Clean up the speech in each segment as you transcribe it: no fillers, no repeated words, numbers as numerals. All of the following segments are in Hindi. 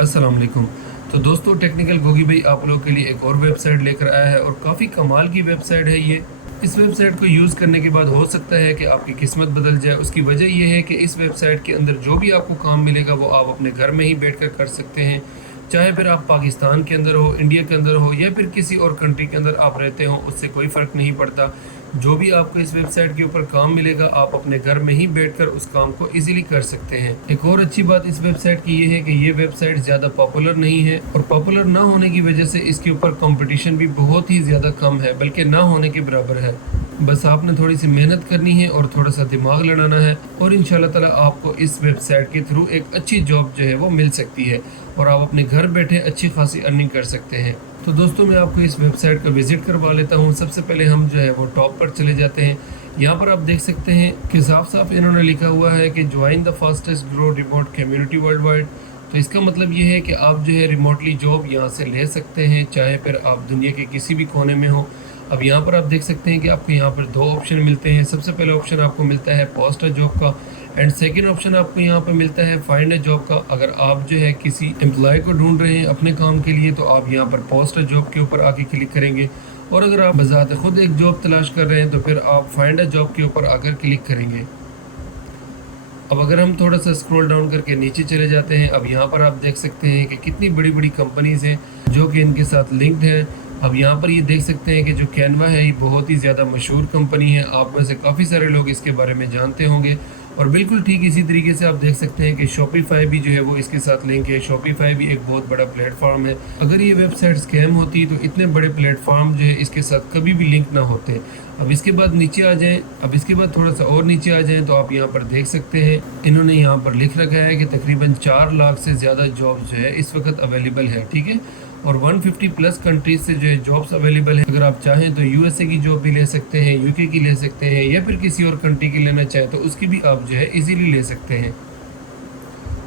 अस्सलाम वालेकुम। तो दोस्तों टेक्निकल गोगी भाई आप लोगों के लिए एक और वेबसाइट लेकर आया है और काफ़ी कमाल की वेबसाइट है ये। इस वेबसाइट को यूज़ करने के बाद हो सकता है कि आपकी किस्मत बदल जाए। उसकी वजह ये है कि इस वेबसाइट के अंदर जो भी आपको काम मिलेगा वो आप अपने घर में ही बैठकर कर सकते हैं। चाहे फिर आप पाकिस्तान के अंदर हो, इंडिया के अंदर हो या फिर किसी और कंट्री के अंदर आप रहते हो, उससे कोई फ़र्क नहीं पड़ता। जो भी आपको इस वेबसाइट के ऊपर काम मिलेगा आप अपने घर में ही बैठकर उस काम को इजीली कर सकते हैं। एक और अच्छी बात इस वेबसाइट की ये है कि ये वेबसाइट ज़्यादा पॉपुलर नहीं है और पॉपुलर ना होने की वजह से इसके ऊपर कंपटीशन भी बहुत ही ज़्यादा कम है, बल्कि ना होने के बराबर है। बस आपने थोड़ी सी मेहनत करनी है और थोड़ा सा दिमाग लड़ाना है और इंशाल्लाह ताला आपको इस वेबसाइट के थ्रू एक अच्छी जॉब जो है वो मिल सकती है और आप अपने घर बैठे अच्छी खासी अर्निंग कर सकते हैं। तो दोस्तों मैं आपको इस वेबसाइट का विज़िट करवा लेता हूँ। सबसे पहले हम जो है वो टॉप पर चले जाते हैं। यहाँ पर आप देख सकते हैं कि साफ साफ इन्होंने लिखा हुआ है कि join the fastest grow remote community world wide. तो इसका मतलब ये है कि आप जो है रिमोटली जॉब यहाँ से ले सकते हैं, चाहे फिर आप दुनिया के किसी भी कोने में हो। अब यहाँ पर आप देख सकते हैं कि आपको यहाँ पर दो ऑप्शन मिलते हैं। सबसे पहले ऑप्शन आपको मिलता है पोस्ट अ जॉब का एंड सेकंड ऑप्शन आपको यहाँ पर मिलता है फाइंड अ जॉब का। अगर आप जो है किसी एम्प्लॉय को ढूंढ रहे हैं अपने काम के लिए तो आप यहाँ पर पोस्ट अ जॉब के ऊपर आके क्लिक करेंगे और अगर आप बजाते खुद एक जॉब तलाश कर रहे हैं तो फिर आप फाइंड अ जॉब के ऊपर आकर क्लिक करेंगे। अब अगर हम थोड़ा सा स्क्रॉल डाउन करके नीचे चले जाते हैं, अब यहाँ पर आप देख सकते हैं कि कितनी बड़ी बड़ी कंपनीज़ हैं जो कि इनके साथ लिंक्ड हैं। अब यहाँ पर ये देख सकते हैं कि जो कैनवा है ये बहुत ही ज़्यादा मशहूर कंपनी है। आप में से काफ़ी सारे लोग इसके बारे में जानते होंगे और बिल्कुल ठीक इसी तरीके से आप देख सकते हैं कि शॉपिफाई भी जो है वो इसके साथ लिंक है। शॉपिफाई भी एक बहुत बड़ा प्लेटफॉर्म है। अगर ये वेबसाइट स्कैम होती तो इतने बड़े प्लेटफॉर्म जो है इसके साथ कभी भी लिंक ना होते। अब इसके बाद नीचे आ जाएं, अब इसके बाद थोड़ा सा और नीचे आ जाएं तो आप यहाँ पर देख सकते हैं इन्होंने यहाँ पर लिख रखा है कि तकरीबन 4 लाख से ज़्यादा जॉब जो है इस वक्त अवेलेबल है, ठीक है। और 150 प्लस कंट्रीज से जो है जॉब्स अवेलेबल है। अगर आप चाहें तो यूएसए की जॉब भी ले सकते हैं, यूके की ले सकते हैं या फिर किसी और कंट्री की लेना चाहें तो उसकी भी आप जो है इजीली ले सकते हैं।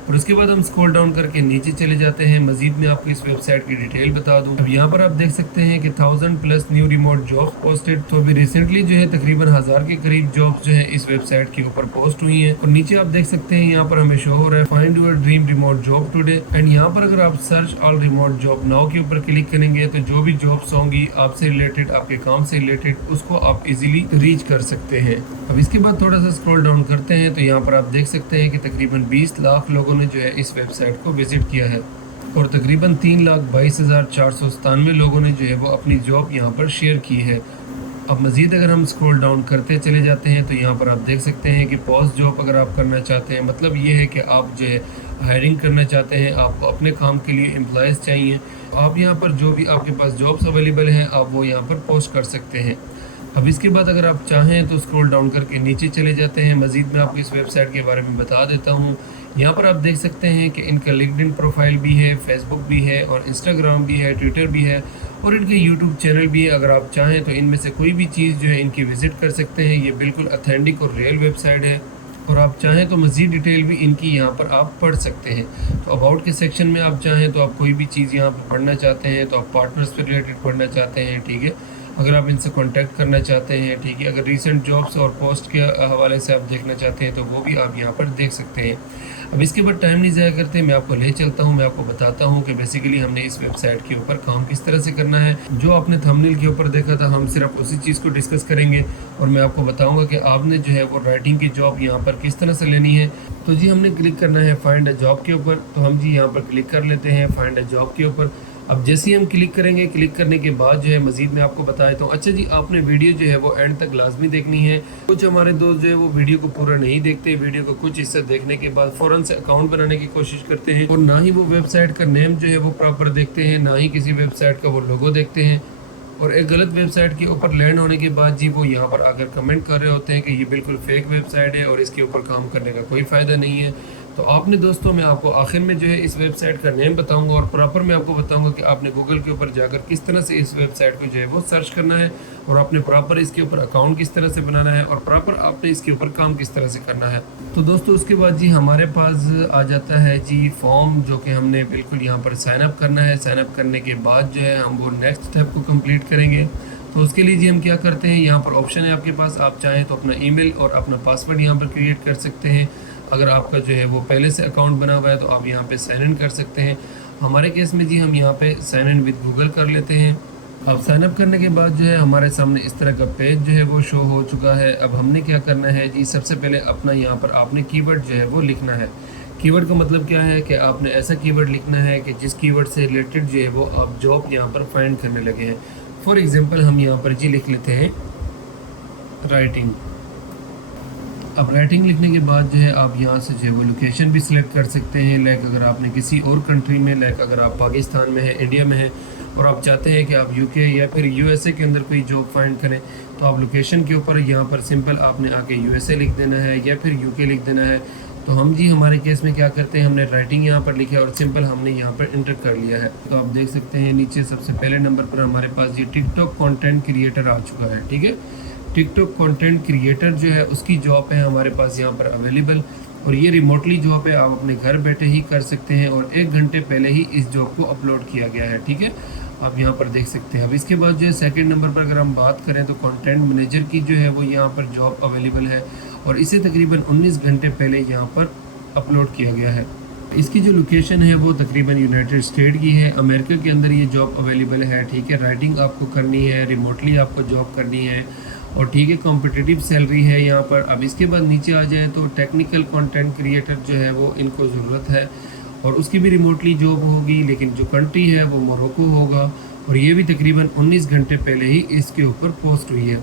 और उसके बाद हम स्क्रॉल डाउन करके नीचे चले जाते हैं। मजीद में आपको इस वेबसाइट की डिटेल बता दूं। अब यहाँ पर आप देख सकते हैं कि 1000 plus new remote jobs posted. तो अभी रिसेंटली जो है तकरीबन 1000 के करीब जॉब्स जो है इस वेबसाइट के ऊपर पोस्ट हुई हैं। और नीचे आप देख सकते हैं यहाँ पर हमें शो हो रहा है find your dream remote job today. And यहाँ पर अगर आप search all remote job now के ऊपर क्लिक करेंगे तो जो भी जॉब्स होंगी आपसे रिलेटेड, आपके काम से रिलेटेड, उसको आप इजीली रीच कर सकते हैं। अब इसके बाद थोड़ा सा स्क्रॉल डाउन करते हैं तो यहाँ पर आप देख सकते हैं कि तकरीबन 20 लाख लोगों ने जो है इस वेबसाइट को विजिट किया है और तकरीबन 3,22,497 लोगों ने जो है वो अपनी जॉब यहाँ पर शेयर की है। अब मज़ीद अगर हम स्क्रॉल डाउन करते चले जाते हैं तो यहाँ पर आप देख सकते हैं कि पोस्ट जॉब अगर आप करना चाहते हैं, मतलब ये है कि आप जो है हायरिंग करना चाहते हैं, आपको अपने काम के लिए एम्प्लॉयज़ चाहिए, आप यहाँ पर जो भी आपके पास जॉब्स अवेलेबल हैं आप वो यहाँ पर पोस्ट कर सकते हैं। अब इसके बाद अगर आप चाहें तो स्क्रॉल डाउन करके नीचे चले जाते हैं। मज़ीद मैं आपको इस वेबसाइट के बारे में बता देता हूँ। यहाँ पर आप देख सकते हैं कि इनका लिंक्डइन प्रोफाइल भी है, फेसबुक भी है और इंस्टाग्राम भी है, ट्विटर भी है और इनके यूट्यूब चैनल भी है। अगर आप चाहें तो इनमें से कोई भी चीज़ जो है इनकी विज़िट कर सकते हैं। ये बिल्कुल ऑथेंटिक और रियल वेबसाइट है और आप चाहें तो मज़ीद डिटेल भी इनकी यहाँ पर आप पढ़ सकते हैं। तो अबाउट के सेक्शन में आप चाहें तो आप कोई भी चीज़ यहाँ पर पढ़ना चाहते हैं तो आप पार्टनर्स से रिलेटेड पढ़ना चाहते हैं, ठीक है। अगर आप इनसे कांटेक्ट करना चाहते हैं, ठीक है। अगर रीसेंट जॉब्स और पोस्ट के हवाले से आप देखना चाहते हैं तो वो भी आप यहाँ पर देख सकते हैं। अब इसके बाद टाइम नहीं ज़ाया करते, मैं आपको ले चलता हूँ, मैं आपको बताता हूँ कि बेसिकली हमने इस वेबसाइट के ऊपर काम किस तरह से करना है। जो आपने थंबनेल के ऊपर देखा था हम सिर्फ उसी चीज़ को डिस्कस करेंगे और मैं आपको बताऊँगा कि आपने जो है वो राइटिंग की जॉब यहाँ पर किस तरह से लेनी है। तो जी हमने क्लिक करना है फाइंड अ जॉब के ऊपर, तो हम जी यहाँ पर क्लिक कर लेते हैं फाइंड अ जॉब के ऊपर। अब जैसे ही हम क्लिक करेंगे, क्लिक करने के बाद जो है मज़ीद मैं आपको बताया तो अच्छा जी आपने वीडियो जो है वो एंड तक लाजमी देखनी है। कुछ हमारे दोस्त जो है वो वीडियो को पूरा नहीं देखते, वीडियो को कुछ हिस्सा देखने के बाद फ़ौरन से अकाउंट बनाने की कोशिश करते हैं और ना ही वो वेबसाइट का नेम जो है वो प्रॉपर देखते हैं, ना ही किसी वेबसाइट का वो लोगो देखते हैं। और एक गलत वेबसाइट के ऊपर लैंड होने के बाद जी वो यहाँ पर आकर कमेंट कर रहे होते हैं कि ये बिल्कुल फेक वेबसाइट है और इसके ऊपर काम करने का कोई फ़ायदा नहीं है। तो आपने दोस्तों मैं आपको आखिर में जो है इस वेबसाइट का नेम बताऊंगा और प्रॉपर मैं आपको बताऊंगा कि आपने गूगल के ऊपर जाकर किस तरह से इस वेबसाइट को जो है वो सर्च करना है और आपने प्रॉपर इसके ऊपर अकाउंट किस तरह से बनाना है और प्रॉपर आपने इसके ऊपर काम किस तरह से करना है। तो दोस्तों उसके बाद जी हमारे पास आ जाता है जी फॉर्म, जो कि हमने बिल्कुल यहाँ पर साइन अप करना है। साइन अप करने के बाद जो है हम वो नेक्स्ट स्टेप को कंप्लीट करेंगे। तो उसके लिए जी हम क्या करते हैं, यहाँ पर ऑप्शन है आपके पास, आप चाहें तो अपना ईमेल और अपना पासवर्ड यहाँ पर क्रिएट कर सकते हैं। अगर आपका जो है वो पहले से अकाउंट बना हुआ है तो आप यहाँ पे साइन इन कर सकते हैं। हमारे केस में जी हम यहाँ पे साइन इन विद गूगल कर लेते हैं। अब साइन अप करने के बाद जो है हमारे सामने इस तरह का पेज जो है वो शो हो चुका है। अब हमने क्या करना है जी, सबसे पहले अपना यहाँ पर आपने कीवर्ड जो है वो लिखना है। कीवर्ड का मतलब क्या है कि आपने ऐसा कीवर्ड लिखना है कि जिस कीवर्ड से रिलेटेड जो है वो आप जॉब यहाँ पर फाइंड करने लगे हैं। फॉर एग्जांपल हम यहाँ पर जी लिख लेते हैं राइटिंग। अब राइटिंग लिखने के बाद जो है आप यहाँ से जो है वो लोकेशन भी सिलेक्ट कर सकते हैं। लाइक अगर आपने किसी और कंट्री में, लाइक अगर आप पाकिस्तान में है, इंडिया में है और आप चाहते हैं कि आप यूके या फिर यूएसए के अंदर कोई जॉब फाइंड करें, तो आप लोकेशन के ऊपर यहाँ पर सिंपल आपने आके यूएसए लिख देना है या फिर यूके लिख देना है। तो हम जी हमारे केस में क्या करते हैं, हमने राइटिंग यहाँ पर लिखा है और सिंपल हमने यहाँ पर इंटर कर लिया है। तो आप देख सकते हैं नीचे सबसे पहले नंबर पर हमारे पास ये टिकटॉक कंटेंट क्रिएटर आ चुका है। ठीक है, टिकटॉक कंटेंट क्रिएटर जो है उसकी जॉब है हमारे पास यहाँ पर अवेलेबल, और ये रिमोटली जॉब है, आप अपने घर बैठे ही कर सकते हैं और 1 घंटे पहले ही इस जॉब को अपलोड किया गया है। ठीक है, आप यहाँ पर देख सकते हैं। अब इसके बाद जो है सेकंड नंबर पर अगर हम बात करें तो कंटेंट मैनेजर की जो है वो यहाँ पर जॉब अवेलेबल है और इसे तकरीबन 19 घंटे पहले यहाँ पर अपलोड किया गया है। इसकी जो लोकेशन है वो तकरीबन यूनाइटेड स्टेट की है, अमेरिका के अंदर ये जॉब अवेलेबल है। ठीक है, राइटिंग आपको करनी है, रिमोटली आपको जॉब करनी है और ठीक है कॉम्पिटिटिव सैलरी है यहाँ पर। अब इसके बाद नीचे आ जाए तो टेक्निकल कंटेंट क्रिएटर जो है वो इनको ज़रूरत है और उसकी भी रिमोटली जॉब होगी, लेकिन जो कंट्री है वो मोरक्को होगा और ये भी तकरीबन 19 घंटे पहले ही इसके ऊपर पोस्ट हुई है।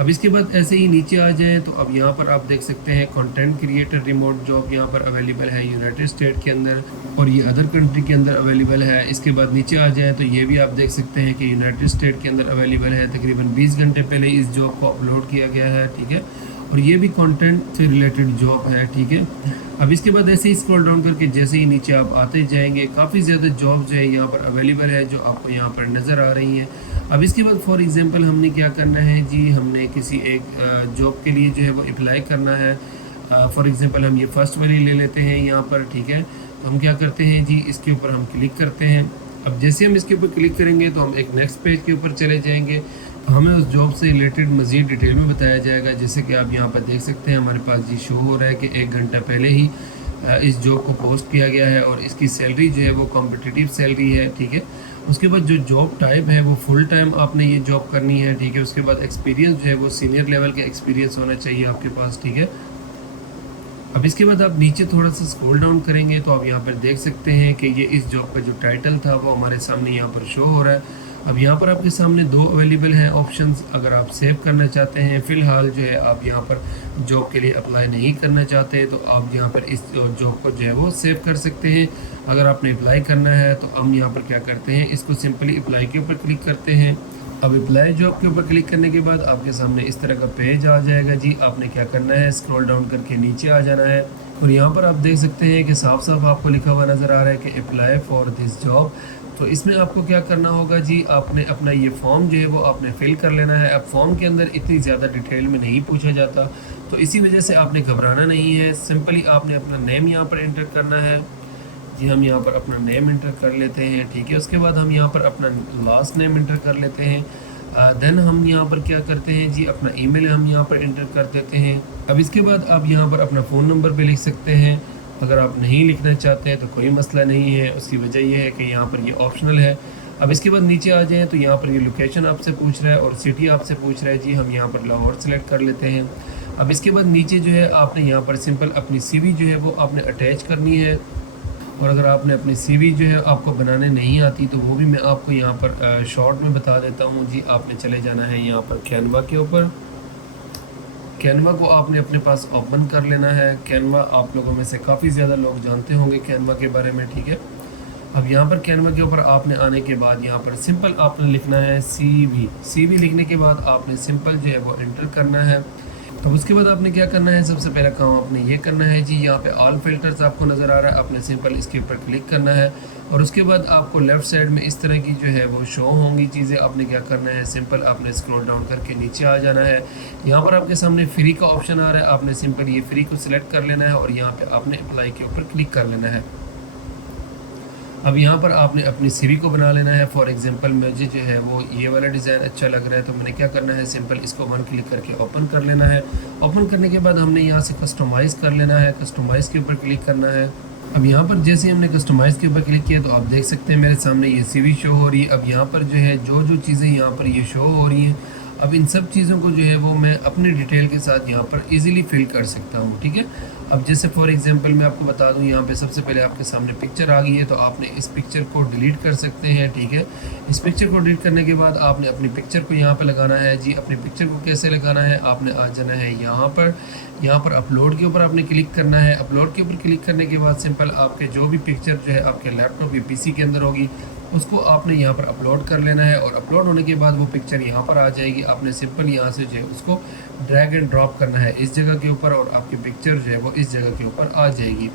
अब इसके बाद ऐसे ही नीचे आ जाए तो अब यहाँ पर आप देख सकते हैं कंटेंट क्रिएटर रिमोट जॉब यहाँ पर अवेलेबल है यूनाइटेड स्टेट के अंदर और ये अदर कंट्री के अंदर अवेलेबल है। इसके बाद नीचे आ जाए तो ये भी आप देख सकते हैं कि यूनाइटेड स्टेट के अंदर अवेलेबल है, तकरीबन 20 घंटे पहले इस जॉब को अपलोड किया गया है। ठीक है, और ये भी कंटेंट से रिलेटेड जॉब है। ठीक है, अब इसके बाद ऐसे ही स्क्रॉल डाउन करके जैसे ही नीचे आप आते जाएंगे काफ़ी ज़्यादा जॉब जो है यहाँ पर अवेलेबल है जो आपको यहाँ पर नज़र आ रही हैं। अब इसके बाद फॉर एग्जांपल हमने क्या करना है जी, हमने किसी एक जॉब के लिए जो है वो अप्लाई करना है। फॉर एग्जांपल हम ये फर्स्ट वाली ले लेते हैं यहाँ पर। ठीक है, तो हम क्या करते हैं जी, इसके ऊपर हम क्लिक करते हैं। अब जैसे हम इसके ऊपर क्लिक करेंगे तो हम एक नेक्स्ट पेज के ऊपर चले जाएंगे, तो हमें उस जॉब से रिलेटेड मज़ीद डिटेल में बताया जाएगा। जैसे कि आप यहाँ पर देख सकते हैं हमारे पास जी शो हो रहा है कि 1 घंटा पहले ही इस जॉब को पोस्ट किया गया है और इसकी सैलरी जो है वो कॉम्पिटिटिव सैलरी है। ठीक है, उसके बाद जो जॉब टाइप है वो फुल टाइम आपने ये जॉब करनी है। ठीक है, उसके बाद एक्सपीरियंस जो है वो सीनियर लेवल का एक्सपीरियंस होना चाहिए आपके पास। ठीक है, अब इसके बाद आप नीचे थोड़ा सा स्क्रॉल डाउन करेंगे तो आप यहाँ पर देख सकते हैं कि ये इस जॉब का जो टाइटल था वो हमारे सामने यहाँ पर शो हो रहा है। अब यहाँ पर आपके सामने 2 अवेलेबल हैं ऑप्शंस। अगर आप सेव करना चाहते हैं, फ़िलहाल जो है आप यहाँ पर जॉब के लिए अप्लाई नहीं करना चाहते, तो आप यहाँ पर इस जॉब को जो है वो सेव कर सकते हैं। अगर आपने अप्लाई करना है तो हम यहाँ पर क्या करते हैं, इसको सिंपली अप्लाई के ऊपर क्लिक करते हैं। अब अप्लाई जॉब के ऊपर क्लिक करने के बाद आपके सामने इस तरह का पेज आ जाएगा जी। आपने क्या करना है, स्क्रॉल डाउन करके नीचे आ जाना है और यहाँ पर आप देख सकते हैं कि साफ साफ आपको लिखा हुआ नज़र आ रहा है कि अप्लाई फॉर दिस जॉब। तो इसमें आपको क्या करना होगा जी, आपने अपना ये फॉर्म जो है वो आपने फिल कर लेना है। अब फॉर्म के अंदर इतनी ज़्यादा डिटेल में नहीं पूछा जाता, तो इसी वजह से आपने घबराना नहीं है। सिंपली आपने अपना नेम यहाँ पर एंटर करना है जी। हम यहाँ पर अपना नेम एंटर कर लेते हैं। ठीक है, उसके बाद हम यहाँ पर अपना लास्ट नेम एंटर कर लेते हैं। देन हम यहाँ पर क्या करते हैं जी, अपना ईमेल हम यहाँ पर एंटर कर देते हैं। अब इसके बाद आप यहाँ पर अपना फ़ोन नंबर भी लिख सकते हैं। अगर आप नहीं लिखना चाहते हैं तो कोई मसला नहीं है, उसकी वजह यह है कि यहाँ पर ये ऑप्शनल है। अब इसके बाद नीचे आ जाएँ तो यहाँ पर ये लोकेशन आपसे पूछ रहा है और सिटी आपसे पूछ रहा है जी। हम यहाँ पर लाहौर सेलेक्ट कर लेते हैं। अब इसके बाद नीचे जो है आपने यहाँ पर सिंपल अपनी CV जो है वो आपने अटैच करनी है। और अगर आपने अपनी CV जो है आपको बनाने नहीं आती तो वो भी मैं आपको यहाँ पर शॉर्ट में बता देता हूँ जी। आपने चले जाना है यहाँ पर कैनवा के ऊपर। कैनवा को आपने अपने पास ओपन कर लेना है। कैनवा आप लोगों में से काफ़ी ज़्यादा लोग जानते होंगे कैनवा के बारे में। ठीक है, अब यहाँ पर कैनवा के ऊपर आपने आने के बाद यहाँ पर सिंपल आपने लिखना है CV लिखने के बाद आपने सिंपल जो है वो एंटर करना है। तो उसके बाद आपने क्या करना है, सबसे पहला काम आपने ये करना है जी, यहाँ पे ऑल फिल्टर्स आपको नज़र आ रहा है, आपने सिंपल इसके ऊपर क्लिक करना है और उसके बाद आपको लेफ़्ट साइड में इस तरह की जो है वो शो होंगी चीज़ें। आपने क्या करना है, सिंपल आपने स्क्रॉल डाउन करके नीचे आ जाना है। यहाँ पर आपके सामने फ्री का ऑप्शन आ रहा है, आपने सिंपल ये फ्री को सिलेक्ट कर लेना है और यहाँ पर आपने अप्लाई के ऊपर क्लिक कर लेना है। अब यहाँ पर आपने अपनी सीवी को बना लेना है। फॉर एग्जांपल मुझे जो है वो ये वाला डिज़ाइन अच्छा लग रहा है, तो मैंने क्या करना है, सिंपल इसको वन क्लिक करके ओपन कर लेना है। ओपन करने के बाद हमने यहाँ से कस्टमाइज़ कर लेना है, कस्टमाइज़ के ऊपर क्लिक करना है। अब यहाँ पर जैसे हमने कस्टमाइज़ के ऊपर क्लिक किया तो आप देख सकते हैं मेरे सामने ये सीवी शो हो रही है। अब यहाँ पर जो है जो चीज़ें यहाँ पर ये शो हो रही हैं, अब इन सब चीज़ों को जो है वो मैं अपने डिटेल के साथ यहाँ पर इजीली फिल कर सकता हूँ, ठीक है। अब जैसे फॉर एग्जांपल मैं आपको बता दूँ, यहाँ पे सबसे पहले आपके सामने पिक्चर आ गई है, तो आपने इस पिक्चर को डिलीट कर सकते हैं, ठीक है। इस पिक्चर को डिलीट करने के बाद आपने अपनी पिक्चर को यहाँ पर लगाना है जी। अपनी पिक्चर को कैसे लगाना है, आपने आ जाना है यहाँ पर अपलोड के ऊपर आपने क्लिक करना है। अपलोड के ऊपर क्लिक करने के बाद सिंपल आपके जो भी पिक्चर जो है आपके लैपटॉप या पीसी के अंदर होगी उसको आपने यहाँ पर अपलोड कर लेना है, और अपलोड होने के बाद वो पिक्चर यहाँ पर आ जाएगी। आपने सिंपल यहाँ से जो है उसको ड्रैग एंड ड्रॉप करना है इस जगह के ऊपर, और आपकी पिक्चर जो है वो इस जगह के ऊपर आ जाएगी।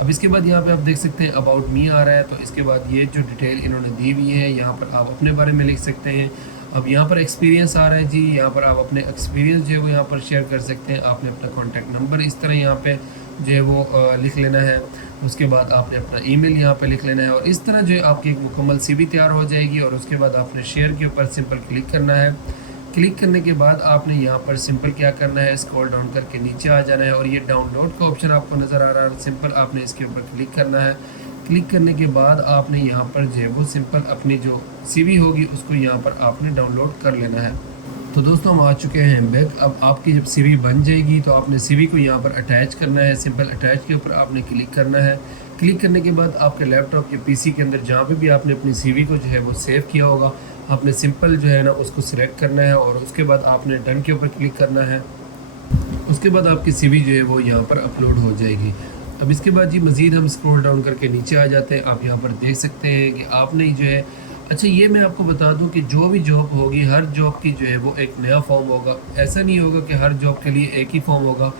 अब इसके बाद यहाँ पे आप देख सकते हैं अबाउट मी आ रहा है, तो इसके बाद ये जो डिटेल इन्होंने दी हुई है यहाँ पर आप अपने बारे में लिख सकते हैं। अब यहाँ पर एक्सपीरियंस आ रहा है जी, यहाँ पर आप अपने एक्सपीरियंस जो है वो यहाँ पर शेयर कर सकते हैं। आपने अपना कॉन्टैक्ट नंबर इस तरह यहाँ पे जो है वो लिख लेना है। उसके बाद आपने अपना ईमेल यहाँ पे लिख लेना है, और इस तरह जो है आपकी एक मुकम्मल सीवी तैयार हो जाएगी। और उसके बाद आपने शेयर के ऊपर सिंपल क्लिक करना है। क्लिक करने के बाद आपने यहाँ पर सिंपल क्या करना है, स्क्रॉल डाउन करके नीचे आ जाना है, और ये डाउनलोड का ऑप्शन आपको नज़र आ रहा है। सिंपल आपने इसके ऊपर क्लिक करना है। क्लिक करने के बाद आपने यहाँ पर जो है वो सिंपल अपनी जो सीवी होगी उसको यहाँ पर आपने डाउनलोड कर लेना है। तो दोस्तों हम आ चुके हैं बैक। अब आपकी जब सीवी बन जाएगी तो आपने सीवी को यहाँ पर अटैच करना है। सिंपल अटैच के ऊपर आपने क्लिक करना है। क्लिक करने के बाद आपके लैपटॉप या पीसी के अंदर जहाँ पे भी आपने अपनी सीवी को जो है वो सेव किया होगा, आपने सिंपल जो है ना उसको सिलेक्ट करना है, और उसके बाद आपने डन के ऊपर क्लिक करना है। उसके बाद आपकी सीवी जो है वो यहाँ पर अपलोड हो जाएगी। अब इसके बाद जी मज़ीद हम स्क्रॉल डाउन करके नीचे आ जाते हैं। आप यहाँ पर देख सकते हैं कि आपने जो है, अच्छा ये मैं आपको बता दूं कि जो भी जॉब होगी हर जॉब की जो है वो एक नया फॉर्म होगा। ऐसा नहीं होगा कि हर जॉब के लिए एक ही फॉर्म होगा।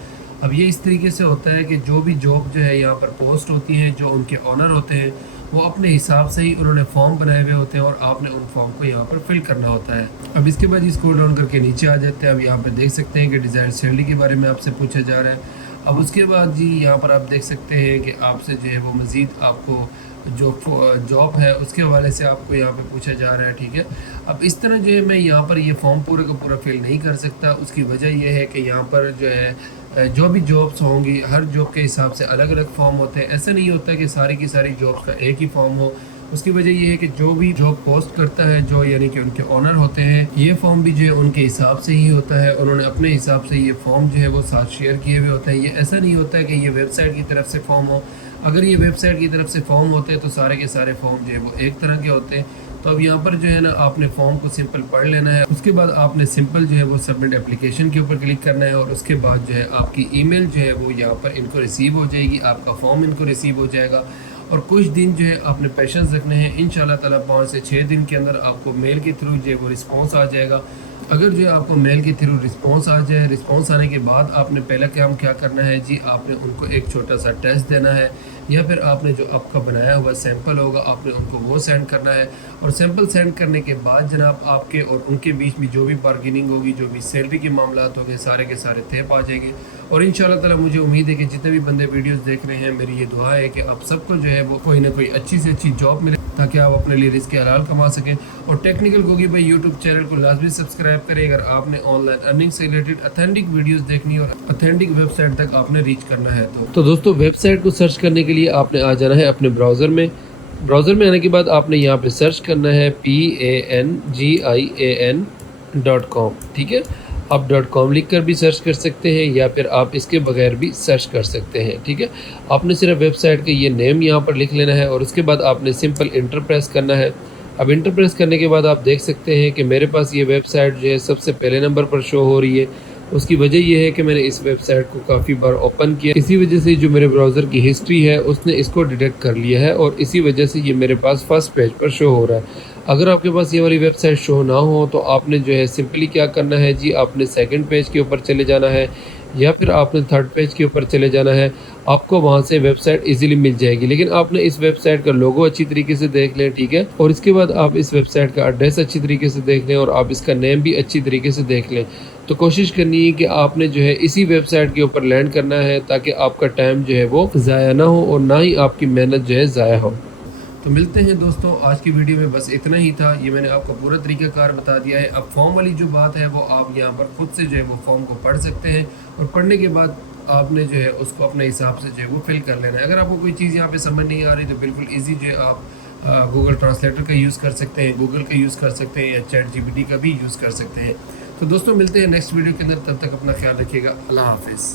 अब ये इस तरीके से होता है कि जो भी जॉब जो है यहाँ पर पोस्ट होती हैं, जो उनके ऑनर होते हैं वो अपने हिसाब से ही उन्होंने फॉर्म बनाए हुए होते हैं, और आपने उन फॉर्म को यहाँ पर फिल करना होता है। अब इसके बाद स्क्रॉल डाउन करके नीचे आ जाते हैं। अब यहाँ पर देख सकते हैं कि डिज़ायर सैलरी के बारे में आपसे पूछा जा रहा है। अब उसके बाद जी यहाँ पर आप देख सकते हैं कि आपसे जो है वो मज़ीद आपको जो जॉब है उसके हवाले से आपको यहाँ पे पूछा जा रहा है, ठीक है। अब इस तरह जो है मैं यहाँ पर ये फॉर्म पूरे का पूरा फिल नहीं कर सकता। उसकी वजह यह है कि यहाँ पर जो है जो भी जॉब्स होंगी हर जॉब के हिसाब से अलग अलग फॉर्म होते हैं। ऐसा नहीं होता कि सारी की सारी जॉब्स का एक ही फॉर्म हो। उसकी वजह ये है कि जो भी जॉब पोस्ट करता है, जो यानी कि उनके ऑनर होते हैं, ये फॉर्म भी जो है उनके हिसाब से ही होता है। उन्होंने अपने हिसाब से ये फॉर्म जो है वो साथ शेयर किए हुए होते हैं। ये ऐसा नहीं होता है कि ये वेबसाइट की तरफ से फॉर्म हो। अगर ये वेबसाइट की तरफ से फॉर्म होते हैं तो सारे के सारे फॉर्म जो है वो एक तरह के होते हैं। तो अब यहाँ पर जो है ना आपने फॉर्म को सिंपल पढ़ लेना है। उसके बाद आपने सिंपल जो है वो सबमिट एप्लीकेशन के ऊपर क्लिक करना है, और उसके बाद जो है आपकी ईमेल जो है वो यहाँ पर इनको रिसीव हो जाएगी, आपका फॉर्म इनको रिसीव हो जाएगा। और कुछ दिन जो है आपने पेशेंस रखने हैं। इंशाल्लाह ताला 5 से 6 दिन के अंदर आपको मेल के थ्रू जो है वो रिस्पॉन्स आ जाएगा। अगर जो है आपको मेल के थ्रू रिस्पॉन्स आ जाए, रिस्पॉन्स आने के बाद आपने पहला काम क्या करना है जी, आपने उनको एक छोटा सा टेस्ट देना है, या फिर आपने जो आपका बनाया हुआ सैंपल होगा आपने उनको वो सेंड करना है। और सैंपल सेंड करने के बाद जनाब आपके और उनके बीच में जो भी बार्गेनिंग होगी, जो भी सैलरी के मामला होंगे, सारे के सारे तय पा जाएंगे। और इंशाल्लाह ताला मुझे उम्मीद है कि जितने भी बंदे वीडियोस देख रहे हैं, मेरी ये दुआ है कि आप सबको जो है वो कोई ना कोई अच्छी से अच्छी जॉब मिले, ताकि आप अपने लिए रिस्क हलाल कमा सकें। और टेक्निकल गोगी भाई यूट्यूब चैनल को लाजमी सब्सक्राइब करें अगर आपने ऑनलाइन अर्निंग से रिलेटेड ऑथेंटिक वीडियोस देखनी और ऑथेंटिक वेबसाइट तक आपने रीच करना है। तो दोस्तों वेबसाइट को सर्च करने के लिए आपने आ जाना है अपने ब्राउज़र में। ब्राउज़र में आने के बाद आपने यहाँ पे सर्च करना है PANGIAN.com, ठीक है। आप .com लिख कर भी सर्च कर सकते हैं, या फिर आप इसके बगैर भी सर्च कर सकते हैं, ठीक है। आपने सिर्फ वेबसाइट के ये नेम यहाँ पर लिख लेना है, और उसके बाद आपने सिंपल इंटर प्रेस करना है। अब इंटर प्रेस करने के बाद आप देख सकते हैं कि मेरे पास ये वेबसाइट जो है सबसे पहले नंबर पर शो हो रही है। उसकी वजह यह है कि मैंने इस वेबसाइट को काफ़ी बार ओपन किया, इसी वजह से जो मेरे ब्राउज़र की हिस्ट्री है उसने इसको डिटेक्ट कर लिया है, और इसी वजह से ये मेरे पास फर्स्ट पेज पर शो हो रहा है। अगर आपके पास ये वाली वेबसाइट शो ना हो तो आपने जो है सिंपली क्या करना है जी, आपने सेकंड पेज के ऊपर चले जाना है, या फिर आपने थर्ड पेज के ऊपर चले जाना है। आपको वहाँ से वेबसाइट इजीली मिल जाएगी, लेकिन आपने इस वेबसाइट का लोगो अच्छी तरीके से देख लें, ठीक है। और इसके बाद आप इस वेबसाइट का एड्रेस अच्छी तरीके से देख लें, और आप इसका नेम भी अच्छी तरीके से देख लें। तो कोशिश करनी है कि आपने जो है इसी वेबसाइट के ऊपर लैंड करना है, ताकि आपका टाइम जो है वो ज़ाया ना हो और ना ही आपकी मेहनत जो है ज़ाया हो। तो मिलते हैं दोस्तों, आज की वीडियो में बस इतना ही था। ये मैंने आपको पूरा तरीक़ाकार बता दिया है। अब फॉर्म वाली जो बात है वो आप यहाँ पर खुद से जो है वो फॉर्म को पढ़ सकते हैं, और पढ़ने के बाद आपने जो है उसको अपने हिसाब से जो है वो फिल कर लेना है। अगर आपको कोई चीज़ यहाँ पे समझ नहीं आ रही तो बिल्कुल ईजी जो है आप गूगल ट्रांसलेटर का यूज़ कर सकते हैं, गूगल का यूज़ कर सकते हैं, या ChatGPT का भी यूज़ कर सकते हैं। तो दोस्तों मिलते हैं नेक्स्ट वीडियो के अंदर, तब तक अपना ख्याल रखिएगा। अल्लाह हाफिज़।